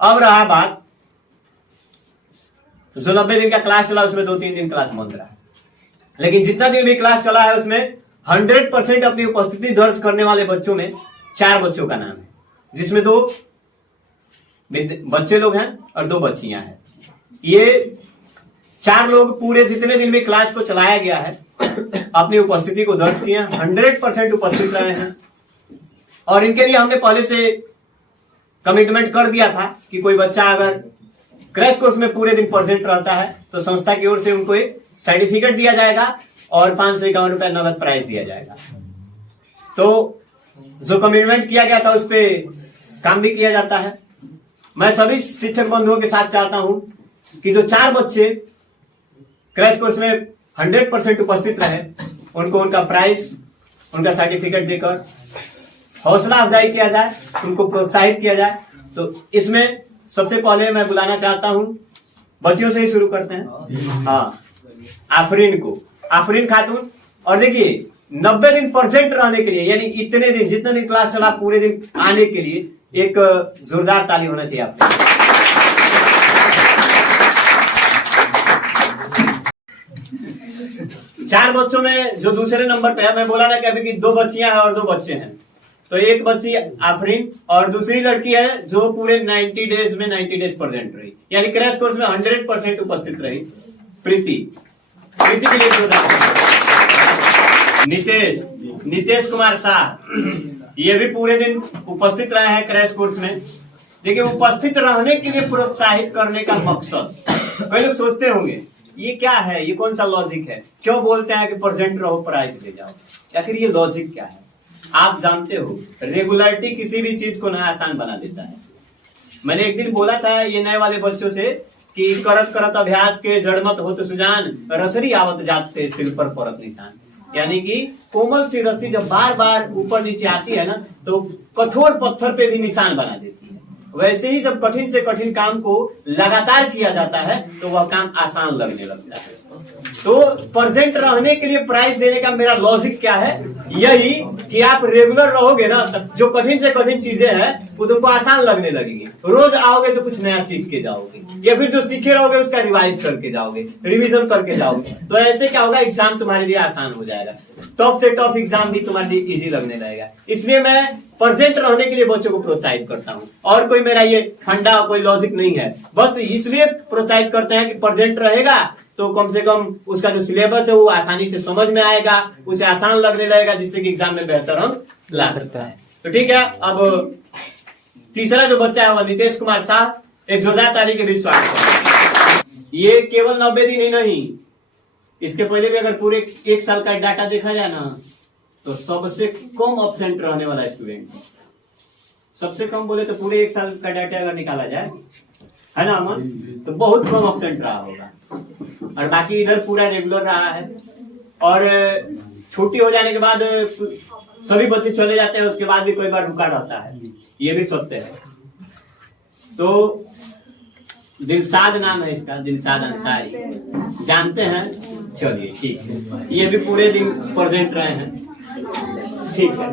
अब रहा बात, जो 90 दिन का क्लास चला उसमें 2-3 दिन क्लास बंद रहा, लेकिन जितना दिन भी क्लास चला है उसमें 100% अपनी उपस्थिति दर्ज करने वाले बच्चों में 4 बच्चों का नाम है, जिसमें 2 बच्चे लोग हैं और 2 बच्चियां हैं। ये 4 लोग पूरे जितने दिन भी क्लास को चलाया गया है अपनी उपस्थिति को दर्ज किए, 100% उपस्थित रहे हैं। और इनके लिए हमने पहले से कमिटमेंट कर दिया था कि कोई बच्चा अगर क्रैश कोर्स में पूरे दिन प्रेजेंट रहता है तो संस्था की ओर से उनको एक सर्टिफिकेट दिया जाएगा और 551 रुपए नगद प्राइज दिया जाएगा। तो जो कमिटमेंट किया गया था उस पर काम भी किया जाता है। मैं सभी शिक्षक बंधुओं के साथ चाहता हूं कि जो 4 बच्चे क्रैश कोर्स में 100% उपस्थित रहे उनको उनका प्राइज, उनका सर्टिफिकेट देकर हौसला अफजाई किया जाए, उनको प्रोत्साहित किया जाए। तो इसमें सबसे पहले मैं बुलाना चाहता हूं, बच्चियों से ही शुरू करते हैं। हाँ, आफरीन को, आफरीन खातून। और देखिए 90 दिन प्रेजेंट रहने के लिए, यानी इतने दिन जितने दिन क्लास चला पूरे दिन आने के लिए एक जोरदार ताली होना चाहिए आपको। चार बच्चों में जो दूसरे नंबर पे है, मैं बोला ना कि अभी की 2 बच्चियां हैं और 2 बच्चे हैं, तो एक बच्ची आफरीन और दूसरी लड़की है जो पूरे 90 डेज में 90 डेज प्रेजेंट रही, यानी क्रैश कोर्स में 100% उपस्थित रही, प्रीति। प्रीति के लिए नितेश कुमार शाह, ये भी पूरे दिन उपस्थित रहे हैं क्रैश कोर्स में। देखिए, उपस्थित रहने के लिए प्रोत्साहित करने का मकसद, कई लोग सोचते होंगे ये क्या है, ये कौन सा लॉजिक है, क्यों बोलते हैं कि प्रेजेंट रहो प्राइज ले जाओ, या फिर ये लॉजिक क्या है? आप जानते हो रेगुलरिटी किसी भी चीज को नया आसान बना देता है। मैंने एक दिन बोला था ये नए वाले बच्चों से कि करत करत अभ्यास के जड़मत हो तो सुजान, रसरी आवत जाते सिर पर परत निशान। यानी कि कोमल सी रस्सी जब बार बार ऊपर नीचे आती है ना तो कठोर पत्थर पे भी निशान बना देती है। वैसे ही जब कठिन से कठिन काम को लगातार किया जाता है तो वह काम आसान लगने लगता है। तो प्रेजेंट रहने के लिए प्राइज देने का मेरा लॉजिक क्या है, यही कि आप रेगुलर रहोगे ना, जो कठिन से कठिन चीजें हैं वो तुमको आसान लगने लगेगी। रोज आओगे तो कुछ नया सीख के जाओगे, या फिर जो सीखे रहोगे उसका रिवाइज करके जाओगे, रिवीजन करके जाओगे। तो ऐसे क्या होगा, एग्जाम तुम्हारे लिए आसान हो जाएगा, टॉप से टॉप एग्जाम भी तुम्हारे लिए इजी लगने लगेगा। इसलिए मैं प्रेजेंट रहने के लिए बच्चों को प्रोत्साहित करता हूँ, और कोई मेरा ये ठंडा कोई लॉजिक नहीं है। बस इसलिए प्रोत्साहित करते हैं कि प्रेजेंट रहेगा तो कम से कम उसका जो सिलेबस है वो आसानी से समझ में आएगा, उसे आसान लगने लगेगा, जिससे कि एग्जाम में बेहतर अंक ला सकता है। तो ठीक है, अब तीसरा जो बच्चा है वह नितेश कुमार शाह, एक जोरदार ताली के भी स्वागत। ये केवल 90 दिन ही नहीं, इसके पहले भी अगर पूरे 1 साल का डाटा देखा जाए ना तो सबसे कम एब्सेंट रहने वाला स्टूडेंट, सबसे कम बोले तो पूरे 1 साल का डाटा अगर निकाला जाए, है ना अमन, तो बहुत कम एब्सेंट रहा होगा। और बाकी इधर पूरा रेगुलर रहा है। और छुट्टी हो जाने के बाद सभी बच्चे चले जाते हैं, उसके बाद भी कोई बार रुका रहता है, ये भी सत्य है। तो दिलशाद नाम है इसका, दिलशाद अंसारी, जानते हैं? चलिए ठीक है, ये भी पूरे दिन प्रेजेंट रहे हैं। ठीक है।